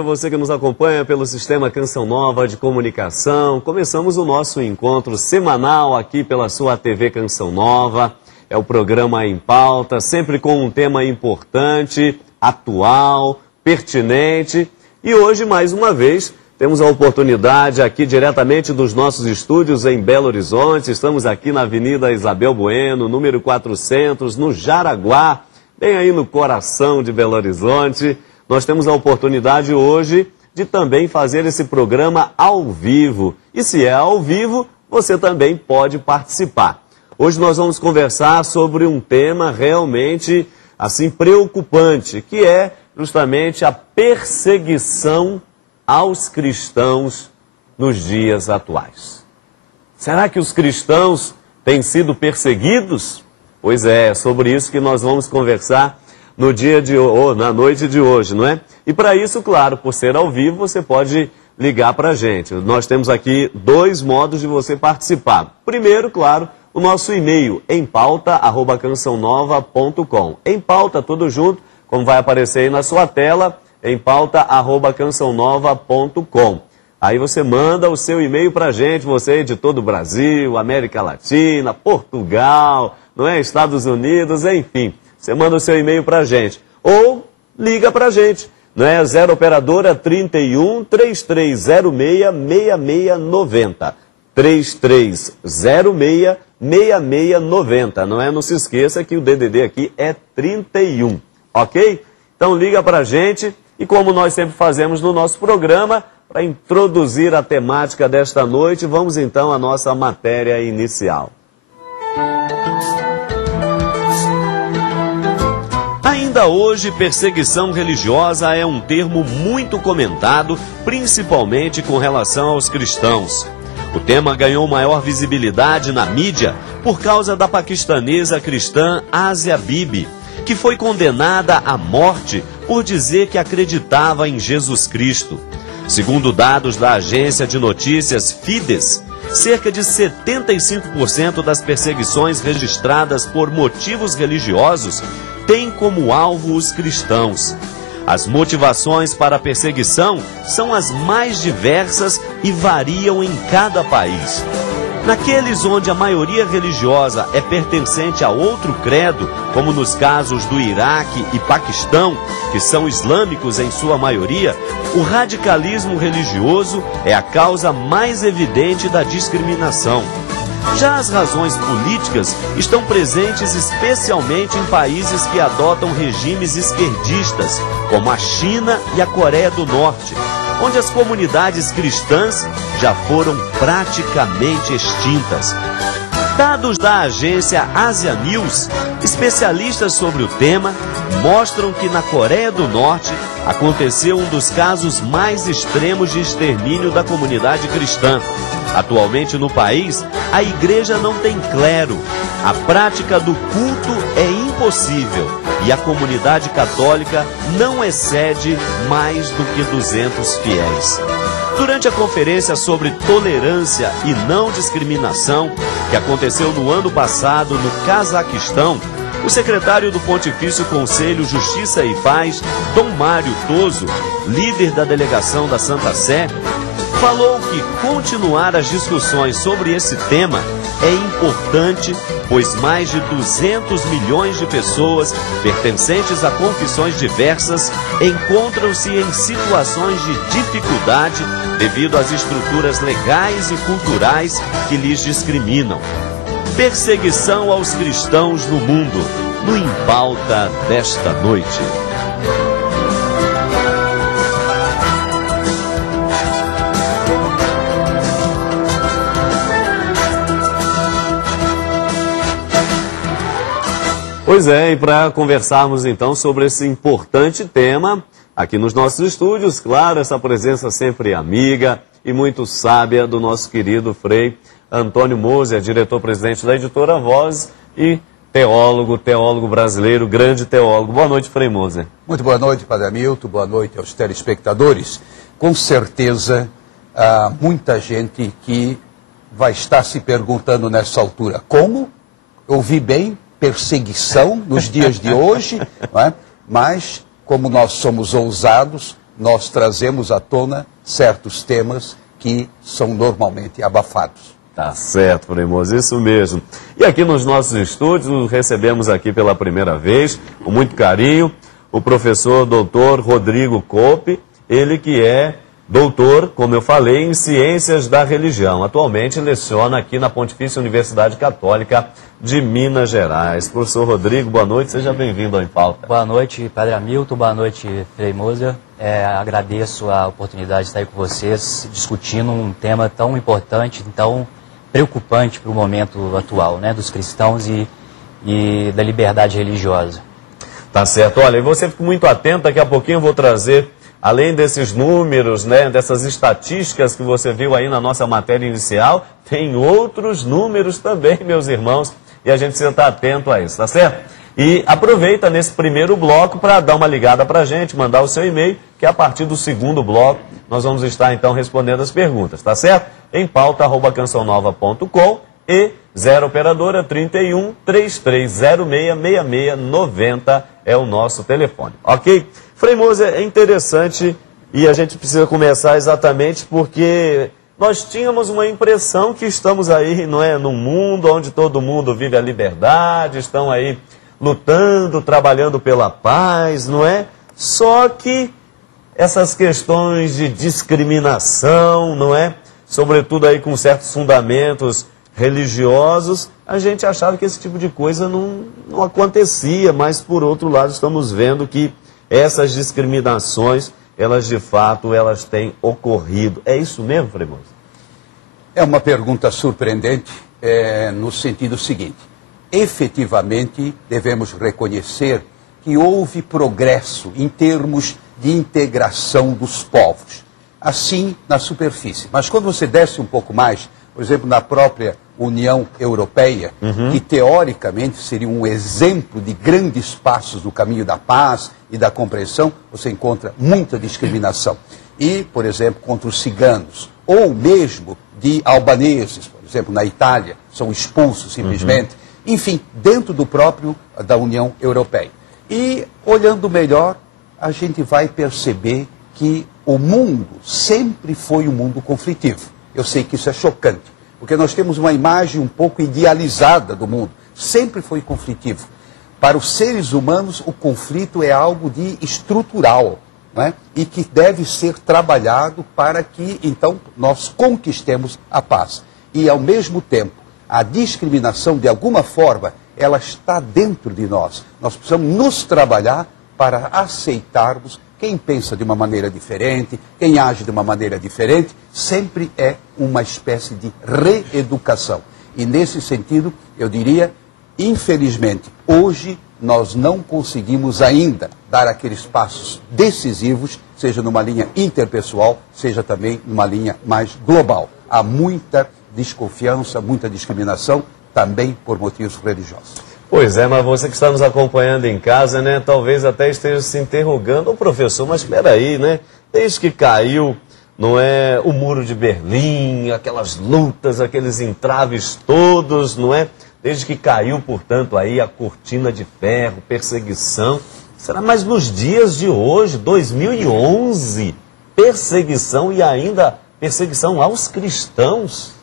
Você que nos acompanha pelo Sistema Canção Nova de Comunicação, começamos o nosso encontro semanal aqui pela sua TV Canção Nova. É o programa Em Pauta, sempre com um tema importante, atual, pertinente. E hoje, mais uma vez, temos a oportunidade aqui diretamente dos nossos estúdios em Belo Horizonte. Estamos aqui na Avenida Isabel Bueno, número 400, no Jaraguá, bem aí no coração de Belo Horizonte. Nós temos a oportunidade hoje de também fazer esse programa ao vivo. E se é ao vivo, você também pode participar. Hoje nós vamos conversar sobre um tema realmente assim preocupante, que é justamente a perseguição aos cristãos nos dias atuais. Será que os cristãos têm sido perseguidos? Pois é sobre isso que nós vamos conversar no dia de hoje, na noite de hoje, não é? E para isso, claro, por ser ao vivo, você pode ligar para a gente. Nós temos aqui dois modos de você participar. Primeiro, claro, o nosso e-mail, empauta@cançãonova.com. Em pauta, tudo junto, como vai aparecer aí na sua tela, empauta@cançãonova.com. Aí você manda o seu e-mail para a gente, você de todo o Brasil, América Latina, Portugal, não é? Estados Unidos, enfim. Você manda o seu e-mail para a gente. Ou liga para a gente. Não é? 0 operadora 31 3306 6690. 3306 6690. Não é? Não se esqueça que o DDD aqui é 31. Ok? Então liga para a gente. E como nós sempre fazemos no nosso programa, para introduzir a temática desta noite, vamos então à nossa matéria inicial. Ainda hoje, perseguição religiosa é um termo muito comentado, principalmente com relação aos cristãos. O tema ganhou maior visibilidade na mídia por causa da paquistanesa cristã Asia Bibi, que foi condenada à morte por dizer que acreditava em Jesus Cristo. Segundo dados da agência de notícias Fides, cerca de 75% das perseguições registradas por motivos religiosos têm como alvo os cristãos. As motivações para a perseguição são as mais diversas e variam em cada país. Naqueles onde a maioria religiosa é pertencente a outro credo, como nos casos do Iraque e Paquistão, que são islâmicos em sua maioria, o radicalismo religioso é a causa mais evidente da discriminação. Já as razões políticas estão presentes especialmente em países que adotam regimes esquerdistas, como a China e a Coreia do Norte, onde as comunidades cristãs já foram praticamente extintas. Dados da agência Asia News, especialistas sobre o tema, mostram que na Coreia do Norte aconteceu um dos casos mais extremos de extermínio da comunidade cristã. Atualmente no país, a igreja não tem clero, a prática do culto é impossível e a comunidade católica não excede mais do que 200 fiéis. Durante a conferência sobre tolerância e não discriminação, que aconteceu no ano passado no Cazaquistão, o secretário do Pontifício Conselho Justiça e Paz, Dom Mário Toso, líder da delegação da Santa Sé, falou que continuar as discussões sobre esse tema é importante, pois mais de 200 milhões de pessoas pertencentes a confissões diversas encontram-se em situações de dificuldade devido às estruturas legais e culturais que lhes discriminam. Perseguição aos cristãos no mundo, no Em Pauta desta noite. Pois é, e para conversarmos então sobre esse importante tema, aqui nos nossos estúdios, claro, essa presença sempre amiga e muito sábia do nosso querido Frei Antônio Moser, diretor-presidente da Editora Voz e teólogo brasileiro, grande teólogo. Boa noite, Frei Moser. Muito boa noite, Padre Hamilton, boa noite aos telespectadores. Com certeza, há muita gente que vai estar se perguntando nessa altura, como? Ouvi bem? Perseguição nos dias de hoje, não é? Mas, como nós somos ousados, nós trazemos à tona certos temas que são normalmente abafados. Tá certo, Frei Moza, isso mesmo. E aqui nos nossos estúdios, recebemos aqui pela primeira vez, com muito carinho, o professor doutor Rodrigo Cope, ele que é doutor, como eu falei, em Ciências da Religião. Atualmente leciona aqui na Pontifícia Universidade Católica de Minas Gerais. Professor Rodrigo, boa noite, seja bem-vindo ao Em Pauta. Boa noite, Padre Hamilton, boa noite, Frei Moza. Agradeço a oportunidade de estar aí com vocês, discutindo um tema tão importante, tão preocupante para o momento atual, né, dos cristãos e da liberdade religiosa. Tá certo. Olha, e você fica muito atento, daqui a pouquinho eu vou trazer, além desses números, né, dessas estatísticas que você viu aí na nossa matéria inicial, tem outros números também, meus irmãos, e a gente precisa estar atento a isso, tá certo? E aproveita nesse primeiro bloco para dar uma ligada para a gente, mandar o seu e-mail, que a partir do segundo bloco nós vamos estar então respondendo as perguntas, tá certo? Em pauta@cançãonova.com e 0 operadora 31 3306 6690 é o nosso telefone, ok? Frei Moza, é interessante e a gente precisa começar exatamente porque nós tínhamos uma impressão que estamos aí, não é, num mundo onde todo mundo vive a liberdade, estão aí lutando, trabalhando pela paz, não é? Só que essas questões de discriminação, não é? Sobretudo aí com certos fundamentos religiosos, a gente achava que esse tipo de coisa não acontecia, mas por outro lado estamos vendo que essas discriminações, elas de fato, elas têm ocorrido. É isso mesmo, Frei Moza? É uma pergunta surpreendente no sentido seguinte. Efetivamente, devemos reconhecer que houve progresso em termos de integração dos povos. Assim, na superfície. Mas quando você desce um pouco mais, por exemplo, na própria União Europeia, que teoricamente seria um exemplo de grandes passos no caminho da paz e da compreensão, você encontra muita discriminação. E, por exemplo, contra os ciganos, ou mesmo de albaneses, por exemplo, na Itália, são expulsos simplesmente. Enfim, dentro do próprio da União Europeia. E, olhando melhor, a gente vai perceber que o mundo sempre foi um mundo conflitivo. Eu sei que isso é chocante, porque nós temos uma imagem um pouco idealizada do mundo. Sempre foi conflitivo. Para os seres humanos, o conflito é algo de estrutural, né? E que deve ser trabalhado para que, então, nós conquistemos a paz. E, ao mesmo tempo, a discriminação, de alguma forma, ela está dentro de nós. Nós precisamos nos trabalhar para aceitarmos quem pensa de uma maneira diferente, quem age de uma maneira diferente, sempre é uma espécie de reeducação. E nesse sentido, eu diria, infelizmente, hoje nós não conseguimos ainda dar aqueles passos decisivos, seja numa linha interpessoal, seja também numa linha mais global. Há muita desconfiança, muita discriminação, também por motivos religiosos. Pois é, mas você que está nos acompanhando em casa, né, talvez até esteja se interrogando, ô professor, mas espera aí, né, desde que caiu, não é, o Muro de Berlim, aquelas lutas, aqueles entraves todos, não é, desde que caiu, portanto, aí a cortina de ferro, perseguição, será mais nos dias de hoje, 2011, perseguição e ainda perseguição aos cristãos?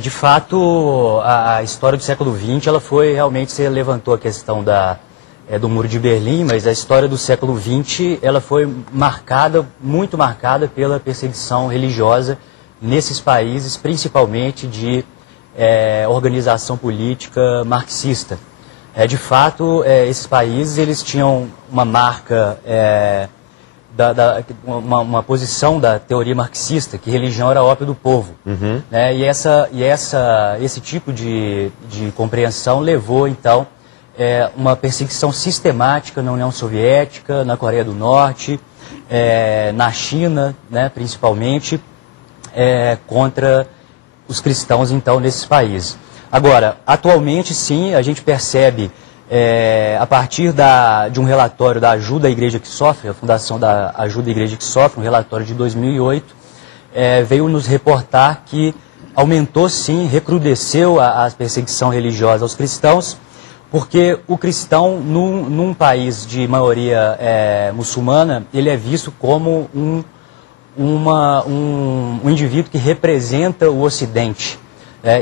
De fato, a história do século XX, ela foi realmente, você levantou a questão do Muro de Berlim, mas a história do século XX, ela foi marcada, muito marcada pela perseguição religiosa nesses países, principalmente de organização política marxista. De fato, esses países, eles tinham uma marca, uma posição da teoria marxista, que religião era ópio do povo. Né? Esse tipo de compreensão levou, então, uma perseguição sistemática na União Soviética, na Coreia do Norte, na China, né, principalmente, contra os cristãos, então, nesses países. Agora, atualmente, sim, a gente percebe, a partir de um relatório da Ajuda à Igreja que Sofre, a Fundação da Ajuda à Igreja que Sofre, um relatório de 2008, veio nos reportar que aumentou, sim, recrudesceu a perseguição religiosa aos cristãos, Porque o cristão, num país de maioria muçulmana, ele é visto como um indivíduo que representa o Ocidente.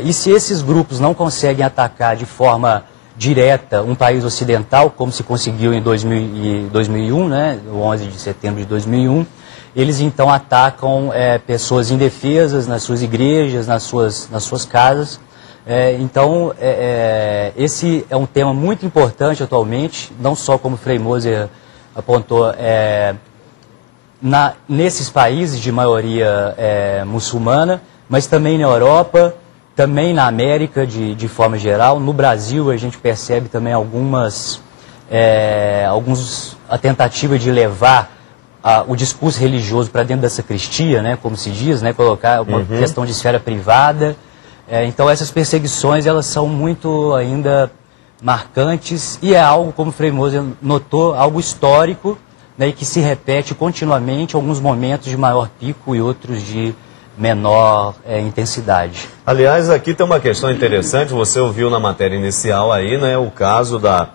E se esses grupos não conseguem atacar de forma direta um país ocidental, como se conseguiu em 2001, né, o 11 de setembro de 2001, eles então atacam pessoas indefesas nas suas igrejas, nas suas casas. Então, esse é um tema muito importante atualmente, não só como Frei Moser apontou, nesses países de maioria muçulmana, mas também na Europa, também na América de forma geral. No Brasil a gente percebe também a tentativa de levar o discurso religioso para dentro da sacristia, né, como se diz, né, colocar uma questão de esfera privada. Então essas perseguições, elas são muito ainda marcantes e é algo, como o Frei Moser notou, algo histórico, né, e que se repete continuamente, alguns momentos de maior pico e outros de menor intensidade. Aliás, aqui tem uma questão interessante, você ouviu na matéria inicial aí, né, o caso da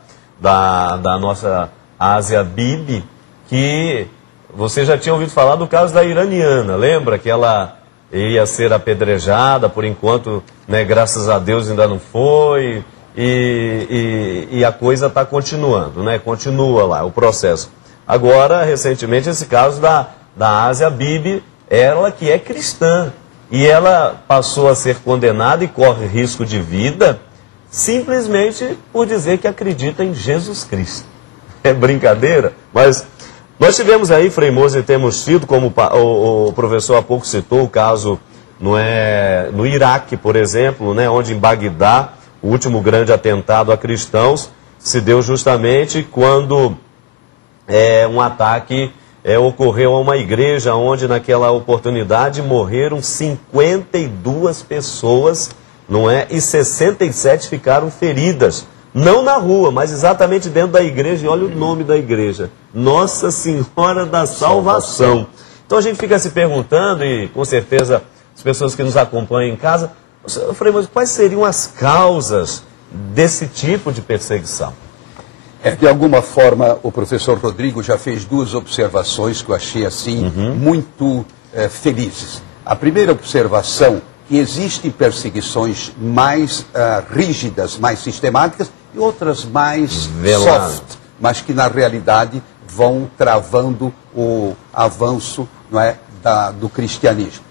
nossa Asia Bibi, que você já tinha ouvido falar do caso da iraniana, lembra que ela ia ser apedrejada, por enquanto, né, graças a Deus ainda não foi, e a coisa está continuando, né, continua lá o processo. Agora, recentemente, esse caso da Asia Bibi, ela que é cristã, e ela passou a ser condenada e corre risco de vida simplesmente por dizer que acredita em Jesus Cristo. É brincadeira, mas nós tivemos aí, Frei Moser, temos tido, como o professor há pouco citou, o caso no Iraque, por exemplo, né, onde em Bagdá, o último grande atentado a cristãos se deu justamente quando um ataque ocorreu a uma igreja onde naquela oportunidade morreram 52 pessoas, não é? E 67 ficaram feridas. Não na rua, mas exatamente dentro da igreja. E olha o nome da igreja: Nossa Senhora da Salvação. Então a gente fica se perguntando, e com certeza as pessoas que nos acompanham em casa, Frei Moser, quais seriam as causas desse tipo de perseguição? De alguma forma, o professor Rodrigo já fez duas observações que eu achei assim muito felizes. A primeira observação, que existem perseguições mais rígidas, mais sistemáticas, e outras mais soft, mas que na realidade vão travando o avanço, não é, do cristianismo.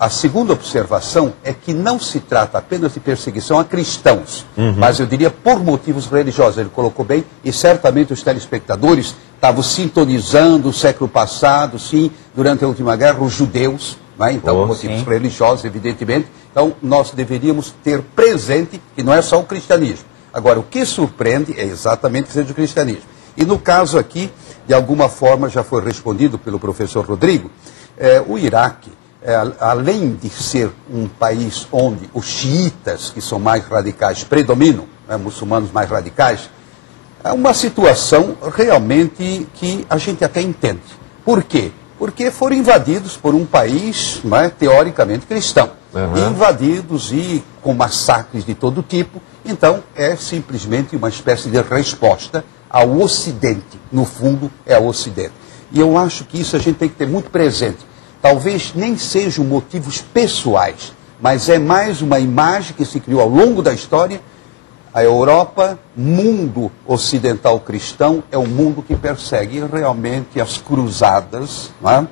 A segunda observação é que não se trata apenas de perseguição a cristãos, mas eu diria por motivos religiosos. Ele colocou bem, e certamente os telespectadores estavam sintonizando o século passado, sim, durante a última guerra, os judeus, não é? Então, por motivos religiosos, evidentemente. Então, nós deveríamos ter presente que não é só o cristianismo. Agora, o que surpreende é exatamente que seja o cristianismo. E no caso aqui, de alguma forma, já foi respondido pelo professor Rodrigo, o Iraque, além de ser um país onde os xiitas, que são mais radicais, predominam, muçulmanos mais radicais, é uma situação realmente que a gente até entende. Por quê? Porque foram invadidos por um país, não é, teoricamente cristão. Invadidos e com massacres de todo tipo. Então, é simplesmente uma espécie de resposta ao Ocidente. No fundo, é o Ocidente. E eu acho que isso a gente tem que ter muito presente. Talvez nem sejam motivos pessoais, mas é mais uma imagem que se criou ao longo da história. A Europa, mundo ocidental cristão, é um mundo que persegue realmente as cruzadas, não é?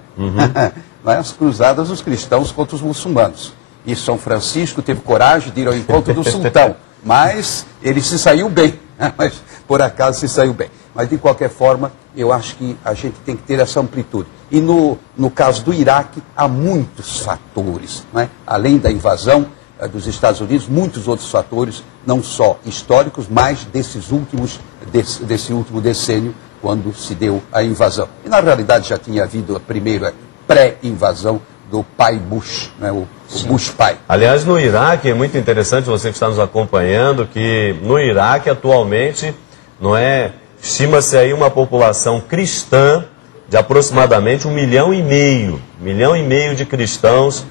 Não é? As cruzadas dos cristãos contra os muçulmanos. E São Francisco teve coragem de ir ao encontro do sultão, mas ele se saiu bem, mas por acaso se saiu bem. Mas de qualquer forma, eu acho que a gente tem que ter essa amplitude. E no caso do Iraque, há muitos fatores, não é? Além da invasão dos Estados Unidos, muitos outros fatores, não só históricos, mas desse último decênio, quando se deu a invasão. E na realidade já tinha havido a primeira pré-invasão do pai Bush, né? o Bush pai. Aliás, no Iraque, é muito interessante você que está nos acompanhando, que no Iraque atualmente, não é, estima-se aí uma população cristã de aproximadamente 1,5 milhão de cristãos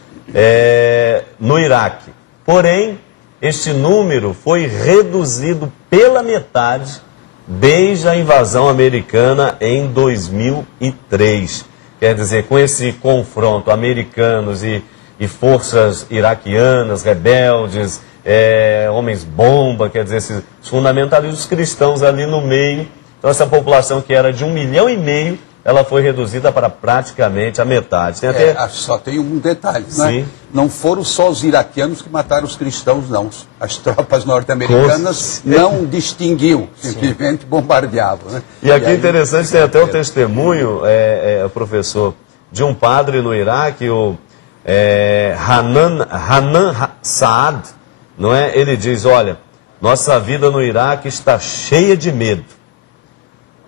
no Iraque. Porém, este número foi reduzido pela metade desde a invasão americana em 2003. Quer dizer, com esse confronto americanos e forças iraquianas, rebeldes, homens-bomba, quer dizer, esses fundamentalistas cristãos ali no meio. Então essa população que era de 1,5 milhão, ela foi reduzida para praticamente a metade. Tem até... Só tem um detalhe, né? Não foram só os iraquianos que mataram os cristãos, não. As tropas norte-americanas não distinguiam, simplesmente bombardeavam. Né? E aqui interessante, tem até o testemunho, professor, de um padre no Iraque, o Hanan Saad, não é? Ele diz, olha, nossa vida no Iraque está cheia de medo.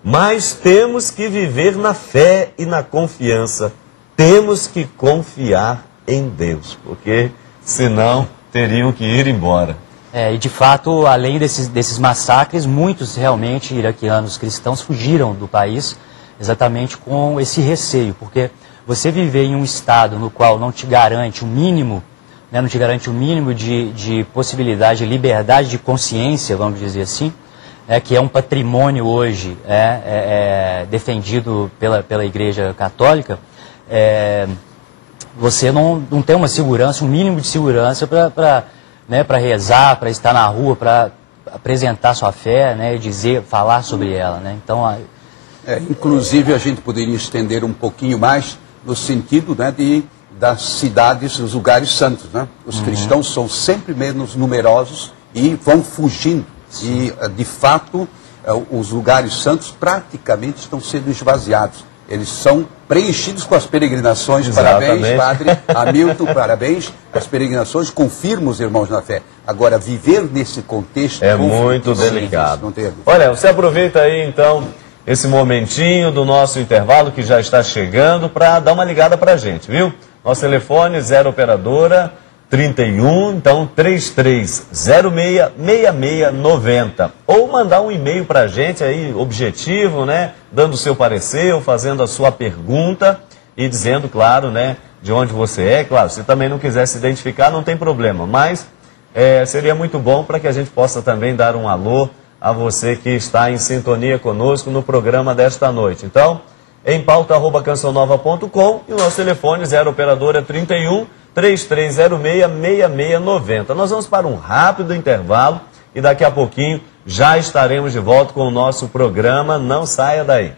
Mas temos que viver na fé e na confiança. Temos que confiar em Deus, porque senão teriam que ir embora. E de fato, além desses massacres, muitos realmente iraquianos cristãos fugiram do país exatamente com esse receio, porque você viver em um estado no qual não te garante o mínimo, né, não te garante o mínimo de possibilidade, de liberdade de consciência, vamos dizer assim, que é um patrimônio hoje defendido pela Igreja Católica, você não tem uma segurança, um mínimo de segurança para rezar, para estar na rua, para apresentar sua fé, né, falar sobre ela. Né? Então, inclusive, a gente poderia estender um pouquinho mais no sentido, né, das cidades, dos lugares santos. Né? Os cristãos são sempre menos numerosos e vão fugindo. E, de fato, os lugares santos praticamente estão sendo esvaziados. Eles são preenchidos com as peregrinações. Exatamente. Parabéns, Padre Hamilton, parabéns. As peregrinações confirmam os irmãos na fé. Agora, viver nesse contexto é muito delicado. Não tem... Olha, você aproveita aí, então, esse momentinho do nosso intervalo, que já está chegando, para dar uma ligada para a gente, viu? Nosso telefone, 0 operadora 31, então 3306-6690. Ou mandar um e-mail para a gente aí, objetivo, né? Dando o seu parecer, ou fazendo a sua pergunta e dizendo, claro, né? De onde você é. Claro, se também não quiser se identificar, não tem problema. Mas seria muito bom para que a gente possa também dar um alô a você que está em sintonia conosco no programa desta noite. Então, em pauta@cançãonova.com e o nosso telefone 0 operadora 31 3306-6690. Nós vamos para um rápido intervalo e daqui a pouquinho já estaremos de volta com o nosso programa. Não saia daí.